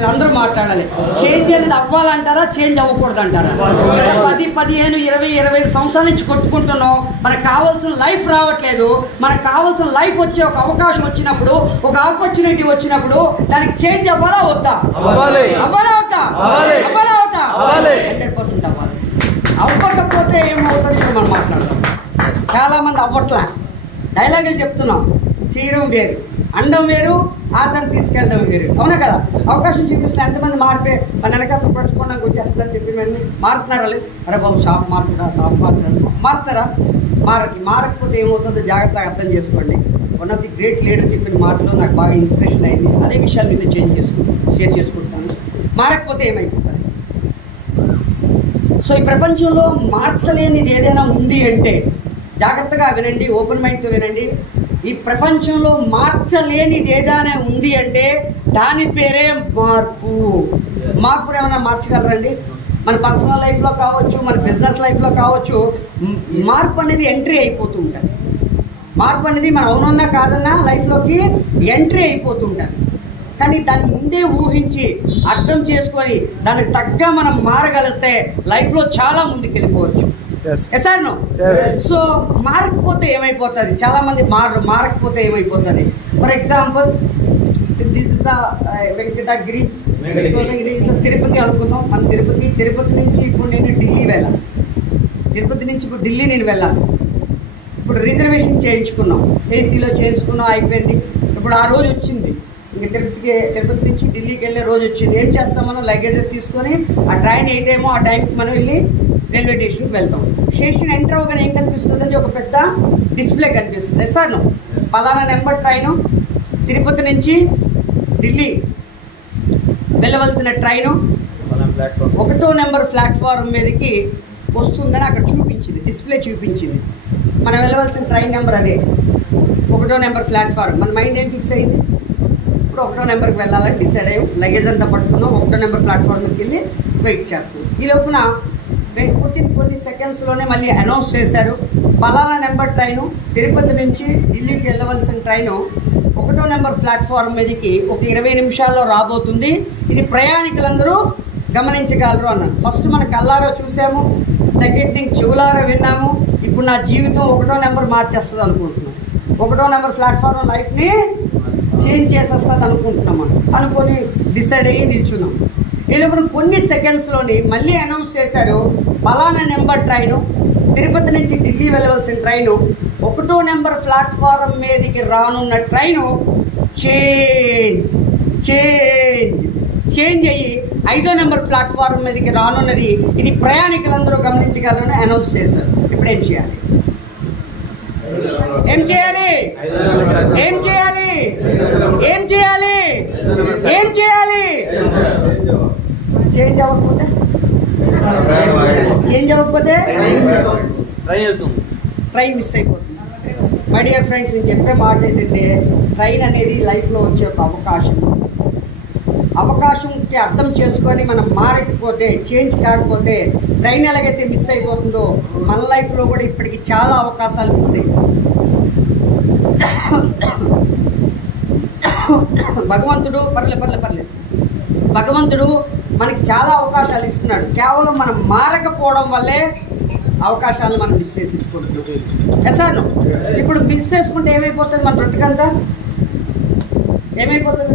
మాట్లాడలేదు, అందరూ మాట్లాడాలి. చేంజ్ అనేది అవ్వాలంటారా, చేంజ్ అవ్వకూడదు అంటారా? 10, 15, 20, 25 సంవత్సరాల నుంచి కొట్టుకుంటున్నాం, మనకు కావాల్సిన లైఫ్ రావట్లేదు. మనకు కావాల్సిన లైఫ్ వచ్చే ఒక అవకాశం వచ్చినప్పుడు, ఒక ఆపర్చునిటీ వచ్చినప్పుడు దానికి చేంజ్ అవ్వాలా వద్దా? అవ్వాలా వద్దా? 100% అవ్వాలి. అవ్వకపోతే ఏమవుతుంది మనం మాట్లాడదాం. చాలా మంది అవ్వట్లా, డైలాగులు చెప్తున్నాం. చేయడం వేరు, అండం వేరు, ఆధారం తీసుకెళ్ళడం వేరు, అవునా కదా? అవకాశం చూపిస్తే ఎంతమంది మారిపోయి మన వెనకాల పడుచుకోవడానికి వచ్చేస్తుందని చెప్పి వెంటనే మారుతున్నారా? లేదు, అరే బాబు షాప్ మార్చరా మారుతారా? మారకపోతే ఏమవుతుందో జాగ్రత్తగా అర్థం చేసుకోండి. One of the great leader చెప్పిన మాటలో నాకు బాగా ఇన్స్పిరేషన్ అయింది. అదే విషయాలు మీతో షేర్ చేసుకుంటాను. మారకపోతే ఏమైపోతుంది? సో ఈ ప్రపంచంలో మార్చలేనిది ఏదైనా ఉంది అంటే జాగ్రత్తగా వినండి, ఓపెన్ మైండ్తో వినండి. ఈ ప్రపంచంలో మార్చలేనిది ఏదైనా ఉంది అంటే దాని పేరే మార్పు. మార్పు ఏమైనా మార్చగలరండి? మన పర్సనల్ లైఫ్లో కావచ్చు, మన బిజినెస్ లైఫ్లో కావచ్చు, మార్పు అనేది ఎంట్రీ అయిపోతూ ఉంటుంది. మార్పు అనేది మనం అవునన్నా కాదన్నా లైఫ్లోకి ఎంట్రీ అయిపోతూ ఉంటుంది. కానీ దాన్ని ముందే ఊహించి అర్థం చేసుకొని దానికి తగ్గ మనం మారగలిస్తే లైఫ్లో చాలా ముందుకు వెళ్ళిపోవచ్చు. సో మారకపోతే ఏమైపోతుంది? చాలా మంది మారకపోతే ఏమైపోతుంది? For example this is the Venkatagiri. So Venkatagiri Tirupati అనుకుందాం. మన తిరుపతి నుంచి ఇప్పుడు నేను ఢిల్లీ వెళ్ళాలి. తిరుపతి నుంచి ఇప్పుడు ఢిల్లీ నేను వెళ్ళాలి. ఇప్పుడు రిజర్వేషన్ చేయించుకున్నాం, ఏసీలో చేయించుకున్నాం, అయిపోయింది. ఇప్పుడు ఆ రోజు వచ్చింది, ఇంక తిరుపతి నుంచి ఢిల్లీకి వెళ్ళే రోజు వచ్చింది. ఏం చేస్తాం మనం? లగేజ్ తీసుకొని ఆ ట్రైన్ ఏ టైమో ఆ టైంకి మనం వెళ్ళి రైల్వే స్టేషన్కి వెళ్తాం. స్టేషన్ ఎంటర్ అవగానే ఏం కనిపిస్తుంది అంటే ఒక పెద్ద డిస్ప్లే కనిపిస్తుంది. సార్ పలానా నెంబర్ ట్రైను తిరుపతి నుంచి ఢిల్లీ వెళ్ళవలసిన ట్రైను 1వ నెంబర్ ప్లాట్ఫారం మీదకి వస్తుందని అక్కడ చూపించింది, డిస్ప్లే చూపించింది. మనం వెళ్ళవలసిన ట్రైన్ నెంబర్ అదే, 1వ నెంబర్ ప్లాట్ఫారం. మన మైండ్ ఏం ఫిక్స్ అయింది? ఇప్పుడు 1వ నెంబర్కి వెళ్ళాలని డిసైడ్ అయ్యాం. లగేజ్ అంతా పట్టుకున్నాం, 1వ నెంబర్ ప్లాట్ఫామ్ మీదకి వెళ్ళి వెయిట్ చేస్తాం. ఈ లోపున కొన్ని సెకండ్స్లోనే మళ్ళీ అనౌన్స్ చేశారు, పలానా నెంబర్ ట్రైను తిరుపతి నుంచి ఢిల్లీకి వెళ్ళవలసిన ట్రైను 1వ నెంబర్ ప్లాట్ఫారం మీదకి ఒక 20 నిమిషాల్లో రాబోతుంది. ఇది ప్రయాణికులందరూ గమనించగలరు అన్నాను. ఫస్ట్ మన కళ్ళారో చూసాము, సెకండ్ థింగ్ చెవులారో విన్నాము. ఇప్పుడు నా జీవితం 1వ నెంబర్ మార్చేస్తుంది అనుకుంటున్నాం. 1వ నెంబర్ ప్లాట్ఫారం లైఫ్ని చేంజ్ చేసేస్తుంది అనుకుంటున్నాం. అనుకొని డిసైడ్ అయ్యి నిల్చున్నాం. వీళ్ళప్పుడు కొన్ని సెకండ్స్లోని మళ్ళీ అనౌన్స్ చేశారు, పలానా నెంబర్ ట్రైను తిరుపతి నుంచి ఢిల్లీ వెళ్ళవలసిన ట్రైను 1వ నెంబర్ ప్లాట్ఫారం మీదకి రానున్న ట్రైను చేంజ్ అయ్యి 5వ నెంబర్ ప్లాట్ఫారం మీదకి రానున్నది. ఇది ప్రయాణికులందరూ గమనించగలరని అనౌన్స్ చేశారు. ఇప్పుడు ఏం చేయాలి? చేంజ్ అవ్వకపోతే ట్రైన్ మిస్ అయిపోతుంది. మై డియర్ ఫ్రెండ్స్, నేను చెప్పే మాట ఏంటంటే ట్రైన్ అనేది లైఫ్లో వచ్చే ఒక అవకాశంకి అర్థం చేసుకొని మనం మారకపోతే, చేంజ్ కాకపోతే ట్రైన్ ఎలాగైతే మిస్ అయిపోతుందో మన లైఫ్లో కూడా ఇప్పటికి చాలా అవకాశాలు మిస్ అయిపోతాయి. భగవంతుడు భగవంతుడు మనకి చాలా అవకాశాలు ఇస్తున్నాడు. కేవలం మనం మారకపోవడం వల్లే అవకాశాలను మనం మిస్ చేసుకుంటున్నాం. ఇప్పుడు మిస్ చేసుకుంటే ఏమైపోతుంది? మన బ్రతికంతా ఏమైపోతుంది?